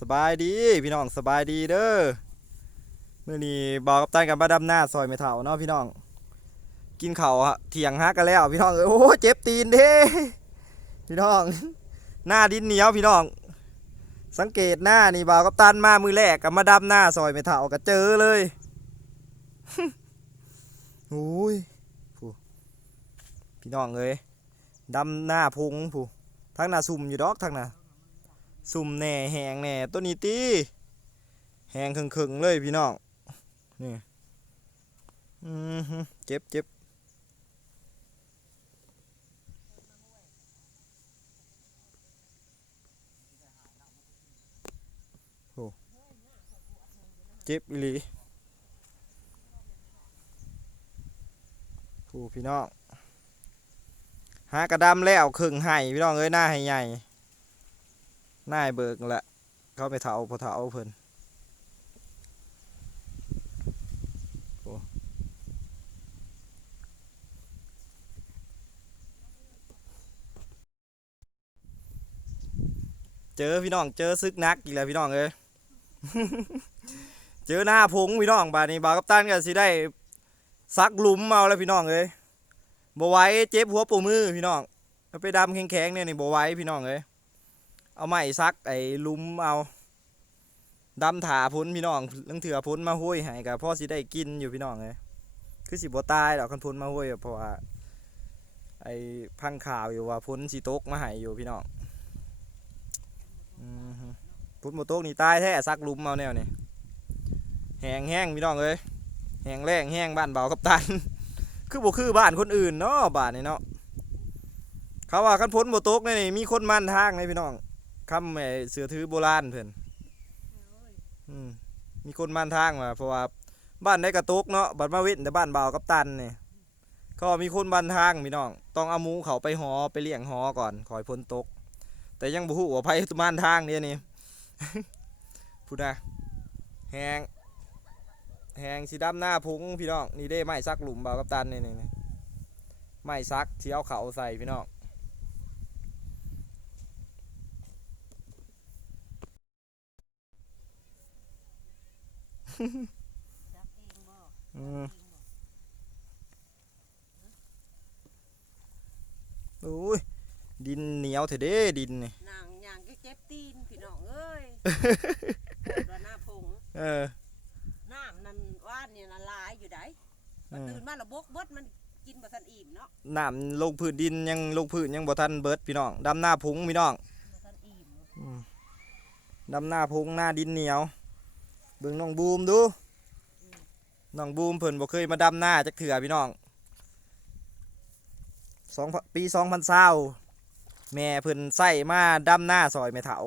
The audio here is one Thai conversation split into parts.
สบายดีพี่น้องสบายดีเด้อมื้อนี้บอกกับตันกับมาดำหน้าซอยไม่เท่าเนาะพี่น้อง กินเข้าวอะเถียงฮักกันแล้วพี่น้องโอ้เจ็บตีนเด้พี่น้อง หน้าดินเหนียวพี่น้อง สังเกตหน้านี่บ่าวกับตันมามือแรกกับมาดำหน้าซอยไม่เท่าก็เจอเลยโอ้ยผู้พี่น้องเอ้ยดำหน้าพุงผู้ทั้งหน้าซุ่มอยู่ดอกทั้งหน้า สุ่มแหน่แหงแหน่ตัวนี้ตีแหงครึ่งๆเลยพี่น้องนี่อือเจ็บเจ็บโอ้เจ็บอีหลีโอ้พี่น้องหากระดำแล้วคึงไห้พี่น้องเอ้ยหน้าให้ใหญ่ นายเบิกแหละ เขาไปเถาพอเถาเพิ่นเจอพี่น้องเจอซึกนักอีกแล้วพี่น้องเอ้ยเจอหน้าพงพี่น้องบาดนี้บาวกัปตันก็สิได้ซักหลุมเอาแล้วพี่น้องเอ้ยบ่ไหว้เจ็บหัวปูมือพี่น้องเอาไปดำแข็งๆเนี่ยนี่บ่ไหว้พี่น้องเอ้ย เอาไม้ซักไอ้ลุมเอาดำถาพ้นพี่น้องลังเถื่อพ้นมาห้วยให้กับพ่อสิได้กินอยู่พี่น้องเลยคือสิบ่ตายดอกคันพ้นมาห้วยเพราะว่าไอ้พังข่าวอยู่ว่าพ้นสิตกมาให้อยู่พี่น้องอือฮึพ้นบ่ตกนี่ตายแท้ซักลุมเอาแนวนี่แห้งแห้งพี่น้องเอ้ยแห้งแรงแห้งบ้านเบากับตัน คือบ่คือบ้านคนอื่นเนาะบ้านนี่เนาะเขาว่าคันพ้นบ่ตกนี่มีคนมั่นทางเลยพี่น้อง คำไอ้เสือถือโบราณเพิ่นอืมมีคนบ้านทางมาเพราะว่าบ้านได้กระตุกเนาะบัดมาเวินแต่บ้านเบาวกับตันนี่ก็มีคนบ้านทางพี่น้อง ต้องเอาหมูเขาไปหอไปเลี้ยงหอก่อนคอยพ้นตก แต่ยังบ่ฮู้ว่าไผบ้านทางเนี่ยนี่ พูดนะแหงแหงสีดำหน้าพุงพี่น้องนี่ได้ไม้ซักหลุมเบาวกับตันนี่นี่นี่ไม้ซักที่เอาเขาใส่พี่น้อง จักเองบ่อืมโอ้ยดินเหนียวเถอะเด้ดินนี่นางยางก็เจ็บตีนพี่น้องเอ้ยว่าหน้าพงเออน้ำนั่นว่านนี่ละลายอยู่ได้เออตื่นมาและบกเบิดมันกินบ่ทันอิ่มเนาะน้ำลงพื้นดินยังลงพื้นยังบ่ทันเบิดพี่น้องดำหน้าพุงพี่น้องบ่ทันอิ่มอืมดำหน้าพุงหน้าดินเหนียว เบิ่งน้องบูมดูน้องบูมเพิ่นบ่เคยมาดำหน้าจักเถื่อพี่น้องสองปีสองพันเศร้าแม่เพิ่นใส่มาดำหน้าซอยแม่เฒ่า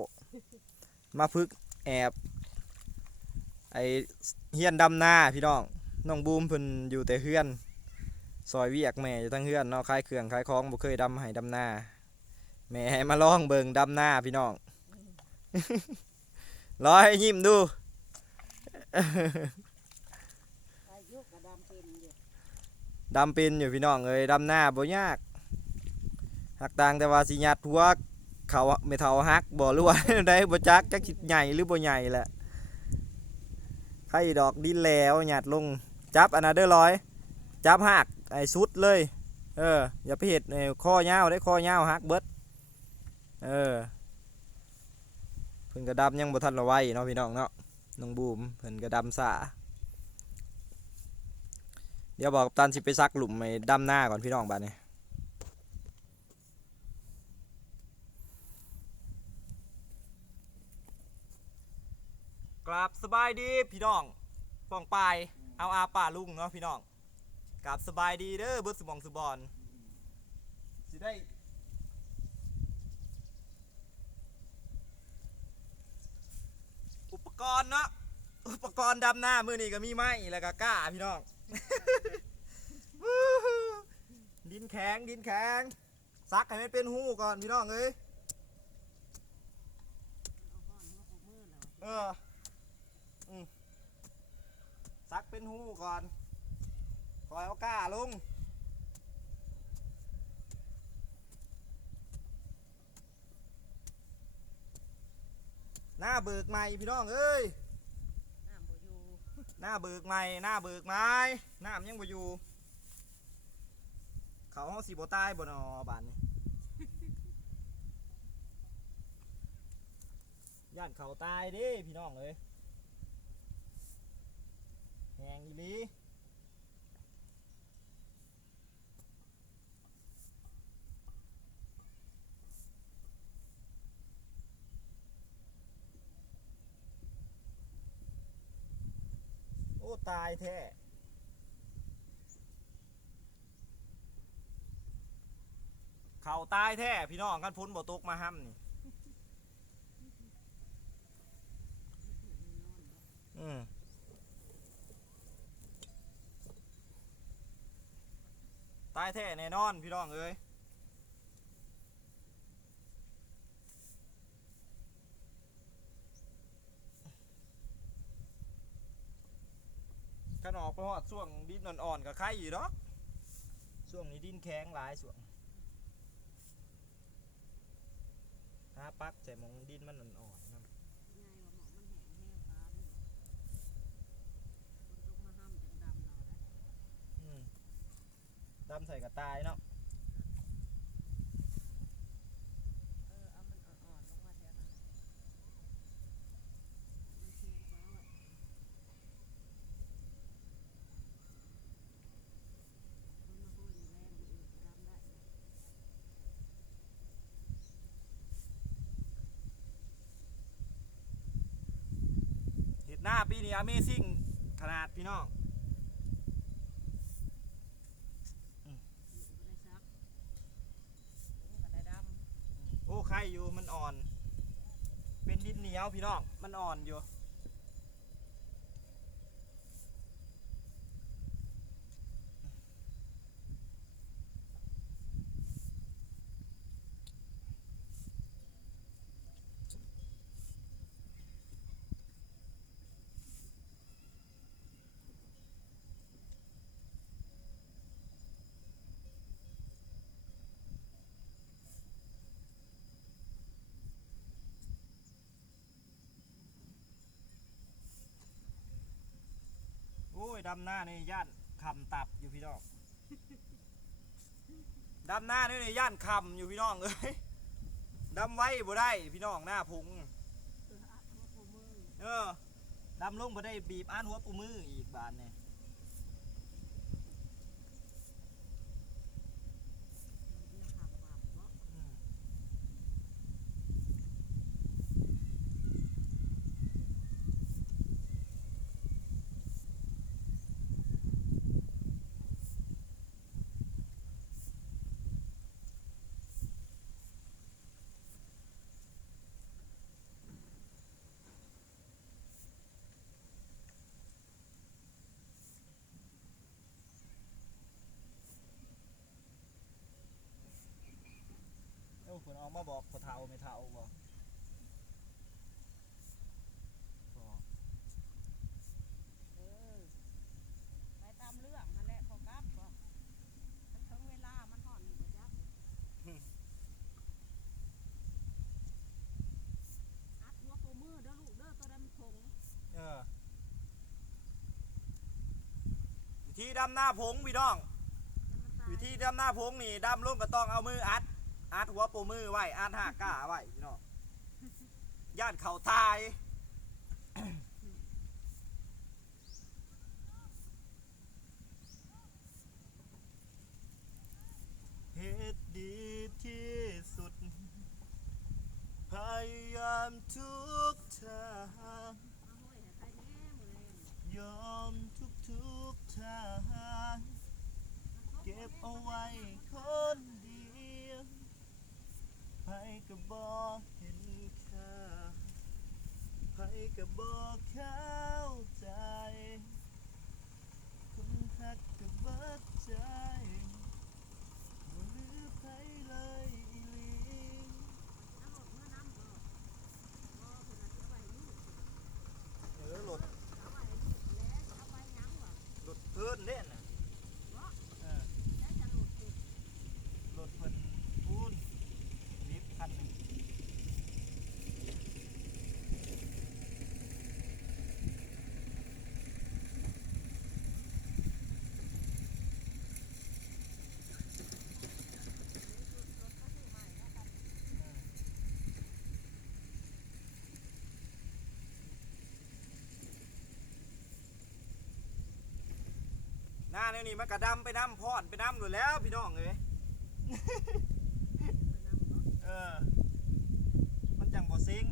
มาพึกแอบไอเฮียนดำหน้าพี่น้องน้องบูมเพิ่นอยู่แต่เฮือนซอยเวียกแม่อยู่ทั้งเฮือนเนาะขายเครื่องขายของบ่เคยดำให้ดำหน้าแม่ให้มาลองเบิ่งดำหน้าพี่น้องร้อให้ยิ้มดู อายุกระดำเป็นอยู่ดำเป็นอยู่พี่น้องเอ้ยดำหน้าบ่ยากหักต่างแต่ว่าสิยัดหัวเขาไม่เท่าหักบ่รู้ว่า ได้บ่จักจักสิใหญ่หรือบ่ใหญ่แหละไข่ดอกดินแล้วหยัดลง จับอันนั้นเด้อร้อย จับหักไอ้สุดเลย เออ อย่าไปเห็ดไอ้ข้อยาวได้ข้อยาวหักเบิดเออเพิ่นกระดำยังบ่ทันละไว้เนาะพี่น้องเนาะ น้องบูมเพิ่นกระดำสาเดี๋ยวบอกกัปตันสิไปซักหลุมไอ้ดำหน้าก่อนพี่น้องบัดนี้กราบสบายดีพี่น้องป้องปายเอาอาป่าลุงเนาะพี่น้องกับสบายดีเด้อเบิดสมองสุบอนสิได้อุป กรณ์เนาะอุปกรณ์ดำหน้ามือนี่ก็มีไม้แล้วก็ก้าพี่น้อง ดินแข็งดินแข็งซักให้มันเป็นหูก่อนพี่น้องเอ้ยเออซักเป็นหูก่อนคอยเอาก้าลง หน้า เบิกใหม่พี่น้องเอ้ยน้ำบ่อยู่หน้าเบิกใหม่หน้าเบิกไม้น้ำยังบ่อยู่เขาเฮาสิบ่ตายบ่นอบานนี้ย่านเขาตายเด้พี่น้องเอ้ยแหงอีหลี ตายแท้เขาตายแท้พี่น้องกันพุ้นบ่ตกมาห้ำนี่อืมตายแท้แน่นอนพี่น้องเอ้ย กันออกไปหอดช่วงดินอ่อนๆกับใครอยู่ดอกช่วงนี้ดินแข็งหลายช่วงถ้าปักใส่หมองดินมันอ่อนๆนะไงว่าหมอกมันแห้งแห้งฟ้าด้วยคนตกมาห้ามจังดำเราได้อืมดำใส่กับตายเนาะ เออเอามันอ่อนๆลงมาแถวนั้นมันแห้งฟ้าไว้คนมาห้อยแรงมันอื่นดำได้ เหน้าปีนี้ Amazing ขนาดพี่น้องโอ้ไข่อยู่มันอ่อน เป็นดินเหนียวพี่น้อง มันอ่อนอยู่ ดำหน้าในย่านคำตับอยู่พี่น้องดำหน้าในย่านคำอยู่พี่น้องเอ้ยดำไว้บ่ได้พี่น้องหน้าพุงเออดำลงบ่ได้บีบอ่านหัวปูมืออีกบานเนี่ยเนี่ยขับว่าเนาะ อืม เอ้าคนออกมาบอกพอเทาไม่เทาบ่บอกเออไปตามเรื่องนั่นแหละเขากลับบ่มันถึงเวลามันห่อนนี่บ่จักอัดหัวโคมือเด้อลูกเด้อตัวดำผงเออวิธีดำหน้าพงพี่น้องแล้วมันตายวิธีดำหน้าพงนี่ดำลงก็ต้องเอามืออัด อัดหัวปูมือไว้อัดหักก้าไว้พี่น้องญาติเขาตาย เหตุดีที่สุด พยายามทุกทาง เอาห้อยให้ใครแน่มื้อแรง ยอมทุกทุกๆทางเก็บเอาไว้คนเดียวไปก็บอกเห็นค่าไป ก็บอกเข้าใจ คนทักก็เบิดใจบ่เหลือไปเลยอีหลี เอาหมดเมื่อน้ำบ่บ่เพิ่นเอาไว้ลูก เออหลด เอาไว้ลูกแล้วเอาไว้หยังวะ หลดเพิ่นเล่นน่ะ บ่ เออ แล้วจะลูกติด รถเพิ่นพูนลิฟต์คันหนึ่ง เนี่ยนี่มันกระดำไปน้ำพอดไปน้ำหลุดแล้วพี่น้องเอ้ยเออ มันจังบ่ซิง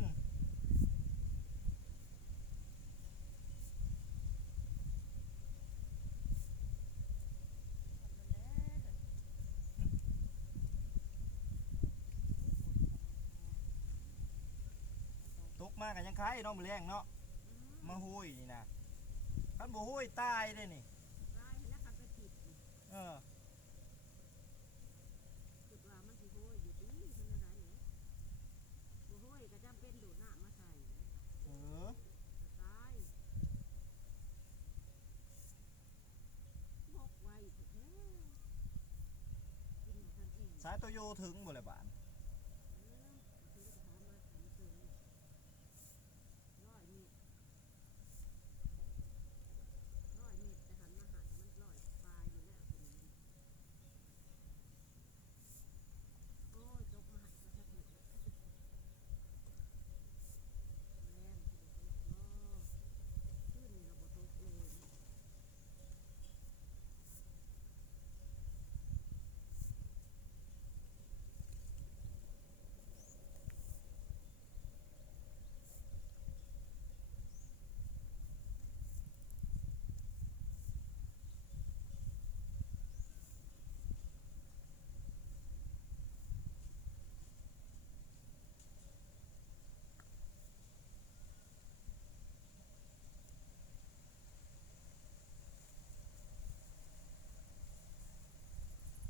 ตกมากันยังคล้ายน้องมือแรงเนาะมาหุยนี่นะคันบ่หุยตายได้นี่แล้วคันไปผิดนี่ เออคิดว่ามันสิโหยอยู่ดีเพิ่นว่าได้แหละบ่โหยก็จำเป็นโดดน้ำมาใส่เออก็ตายบกไว้แท้ๆกินกันเองสายตัวโยถึงบ่เลยบาน เออซื้อก็หามาทำเติมร้อยเม็ดร้อยเม็ดแต่หันมาหันมันร้อยปลายอยู่แล้วคนนี้โอ้ยจบมาหันมาสักนิดละแรงสิบ่ตกบ่ขึ้นนี่ก็บ่ตกเลย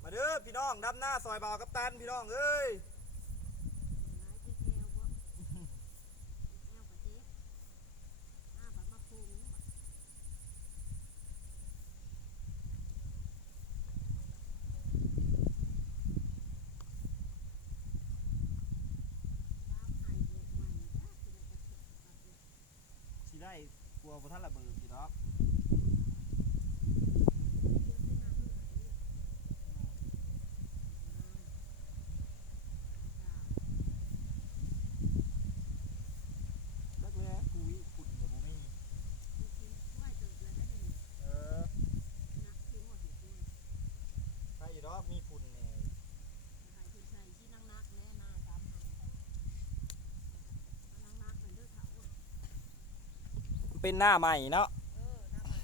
มาเด้อ พี่น้องดำหน้าซอยบ่าวกับตันพี่น้องเอ้ยที่ได้ก้วกะเจ็บอ้าบัดมาปรุงบัดยามให้เด็กใหม่จ้ะสิได้กระเจ็บบัดนี้สิได้กลัวบ่ทันระเบิดพี่น้อง เดี๋ยวสิมาเพิ่นให้อ่าจ้า เลิกแล้วคุยฝุ่นกับบ่มี สิสิไหวเติบแล้วได้นี่ เออ นักที่หมดนี่คุณ ใครอยู่ดอกมีฝุ่นแน่ ให้เพิ่นใส่สินังนักแน่หน้าตามหาเอานังนักนั่นเด้อเฒ่า มัน เป็นหน้าใหม่เนาะเออหน้าใหม่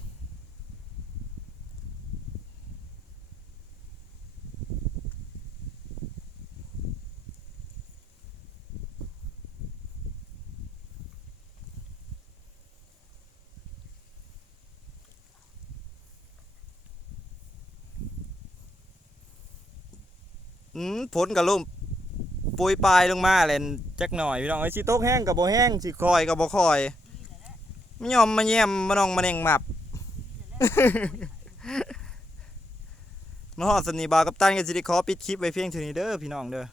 อืมฝนก็ล่มปุยปลายลงมาแหละจักหน่อยพี่น้องไอ้ยสิตกแห้งก็บ่แห้งสิคอยก็บ่คอย ไม่ยอมมาเยี่ยมมาน้องมาเน่งมับมาฮอดสนีบาวกับตันก็สิได้ขอปิดคลิปไว้เพียงเท่านี้เด้อพี่น้องเด้อ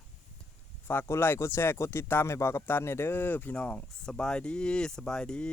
ฝากกดไลค์กดแชร์กดติดตามให้บาวกับตันเนี่ยเด้อพี่น้องสบายดีสบายดี